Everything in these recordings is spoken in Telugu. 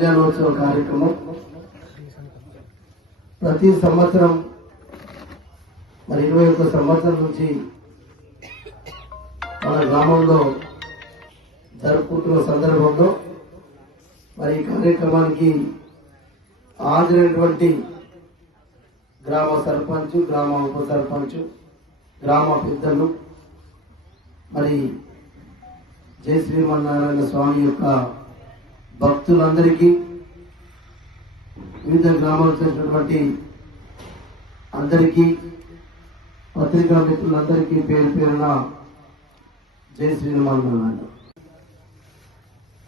కళ్యాణోత్సవ కార్యక్రమం ప్రతి సంవత్సరం మరి 21 సంవత్సరం నుంచి మన గ్రామంలో జరుపుకుంటున్న సందర్భంలో మరి ఈ కార్యక్రమానికి హాజరైనటువంటి గ్రామ సర్పంచ్, గ్రామ ఉప సర్పంచ్, గ్రామ పెద్దలు, మరి జై శ్రీమన్నారాయణ స్వామి యొక్క భక్తులందరికీ, వివిధ గ్రామాలకు చెందినటువంటి అందరికీ, పత్రికా మిత్రులందరికీ పేరు పేరున జై శ్రీమన్నారాయణ.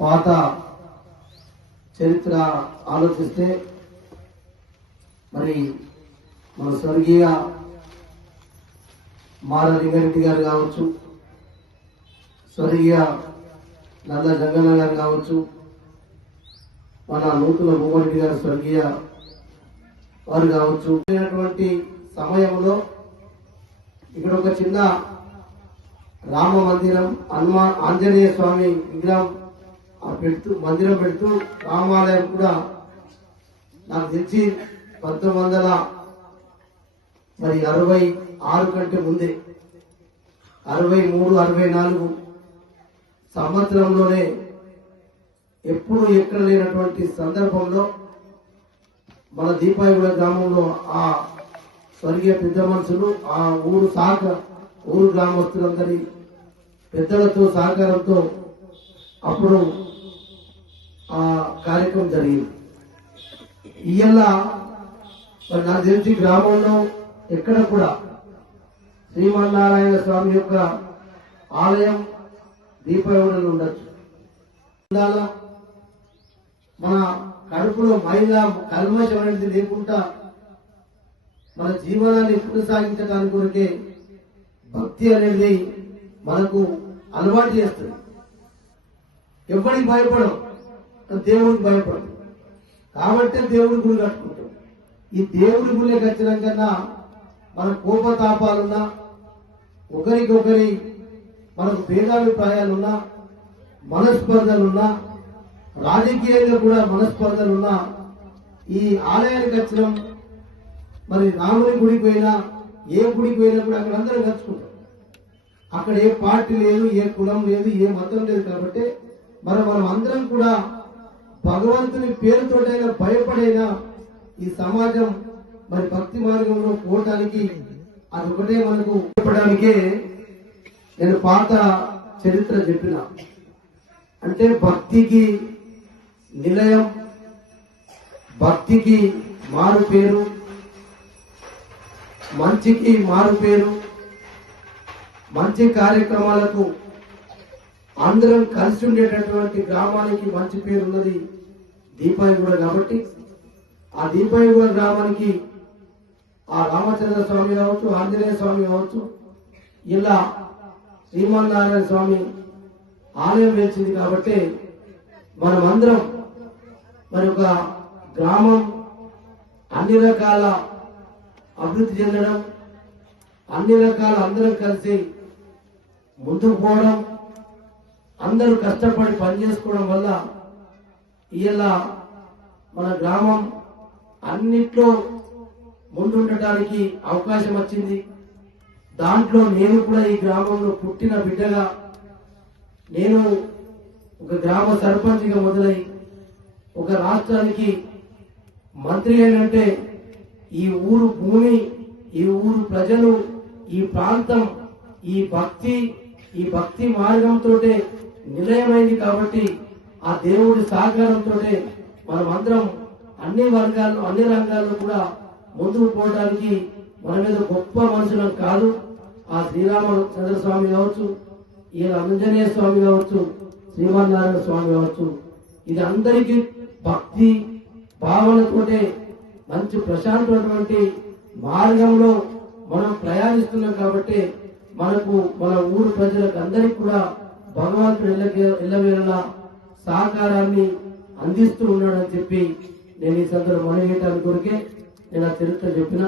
పాత చరిత్ర ఆలోచిస్తే మరి మన స్వర్గీయ మాల లింగారెడ్డి గారు కావచ్చు, స్వర్గీయ నల్ల జంగన్న గారు కావచ్చు, మన నూతుల భూమరెడ్డి గారు స్వర్గీయ వారు కావచ్చు, సమయంలో ఇక్కడ ఒక చిన్న రామ మందిరం, ఆంజనేయ స్వామి విగ్రహం మందిరం పెడుతూ రామాలయం కూడా నాకు తెలిసి 1966 కంటే ముందే 63, 64 సంవత్సరంలోనే ఎప్పుడు ఎక్కడ లేనటువంటి సందర్భంలో మన దీపాయగూడ గ్రామంలో ఆ స్వర్గీయ పెద్ద మనుషులు, ఆ ఊరు గ్రామస్తులందరి పెద్దలతో సహకారంతో అప్పుడు ఆ కార్యక్రమం జరిగింది. ఇయ్యాల నాకు తెలిసి గ్రామంలో ఎక్కడ కూడా శ్రీమన్నారాయణ స్వామి యొక్క ఆలయం దీపావళిలో ఉండొచ్చు. మన కడుపులో మహిళ కల్మషం అనేది లేకుండా మన జీవనాన్ని కొనసాగించడానికి కొరకే భక్తి అనేది మనకు అలవాటు చేస్తుంది. ఎవరికి భయపడం, దేవుడికి భయపడం కాబట్టి దేవుడి గుడి కట్టుకుంటాం. ఈ దేవుడి గుళ్ళకి వచ్చిన కన్నా మన కోపతాపాలున్నా, ఒకరికొకరి మనకు భేదాభిప్రాయాలున్నా, మనస్పర్ధలున్నా, రాజకీయంగా కూడా మనస్పర్ధలున్నా, ఈ ఆలయానికి వచ్చిన మరి రాముని గుడికి పోయినా, ఏ గుడికి పోయినా కూడా అక్కడ అందరం కలుసుకుంటాం. అక్కడ ఏ పార్టీ లేదు, ఏ కులం లేదు, ఏ మతం లేదు. కాబట్టి మనం అందరం కూడా భగవంతుని పేరుతోటైనా భయపడైనా ఈ సమాజం మరి భక్తి మార్గంలో పోవటానికి అదొకటే మనకు చెప్పడానికే నేను పాత చరిత్ర చెప్పిన. అంటే భక్తికి నిలయం, భక్తికి మారు పేరు, మంచికి మారు పేరు, మంచి కార్యక్రమాలకు అందరం కలిసి ఉండేటటువంటి గ్రామానికి మంచి పేరు ఉన్నది దీపాయగూడ. కాబట్టి ఆ దీపాయగూడ గ్రామానికి ఆ రామచంద్ర స్వామి కావచ్చు, ఆంజనేయ స్వామి కావచ్చు, ఇలా శ్రీమన్నారాయణ స్వామి ఆలయం వేసింది. కాబట్టి మనమందరం మరి ఒక గ్రామం అన్ని రకాల అభివృద్ధి చెందడం, అన్ని రకాల అందరం కలిసి ముందుకు పోవడం, అందరూ కష్టపడి పనిచేసుకోవడం వల్ల ఇలా మన గ్రామం అన్నిట్లో ముందుండటానికి అవకాశం వచ్చింది. దాంట్లో నేను కూడా ఈ గ్రామంలో పుట్టిన బిడ్డగా, నేను ఒక గ్రామ సర్పంచ్గా మొదలై ఒక రాష్ట్రానికి మంత్రి అయినంటే ఈ ఊరు భూమి, ఈ ఊరు ప్రజలు, ఈ ప్రాంతం ఈ భక్తి మార్గంతో నిలయమైంది. కాబట్టి ఆ దేవుడి సహకారంతో మనమందరం అన్ని వర్గాల్లో, అన్ని రంగాల్లో కూడా ముందుకు పోవడానికి మన మీద గొప్ప మనుషులం కాదు. ఆ శ్రీరామచంద్ర స్వామి కావచ్చు, ఈ ఆంజనేయ స్వామి కావచ్చు, శ్రీమన్నారాయణ స్వామి కావచ్చు, ఇది అందరికీ భక్తి భావనతోటే మంచి ప్రశాంతమైనటువంటి మార్గంలో మనం ప్రయాణిస్తున్నాం. కాబట్టి మనకు మన ఊరు ప్రజలకు అందరికీ కూడా భగవంతుడు ఎల్లవేళలా సహకారాన్ని అందిస్తూ ఉన్నాడని చెప్పి నేను ఈ సందర్భంలో మనవేయటానికి కొరకే నేను ఆ చరిత్ర చెప్పిన.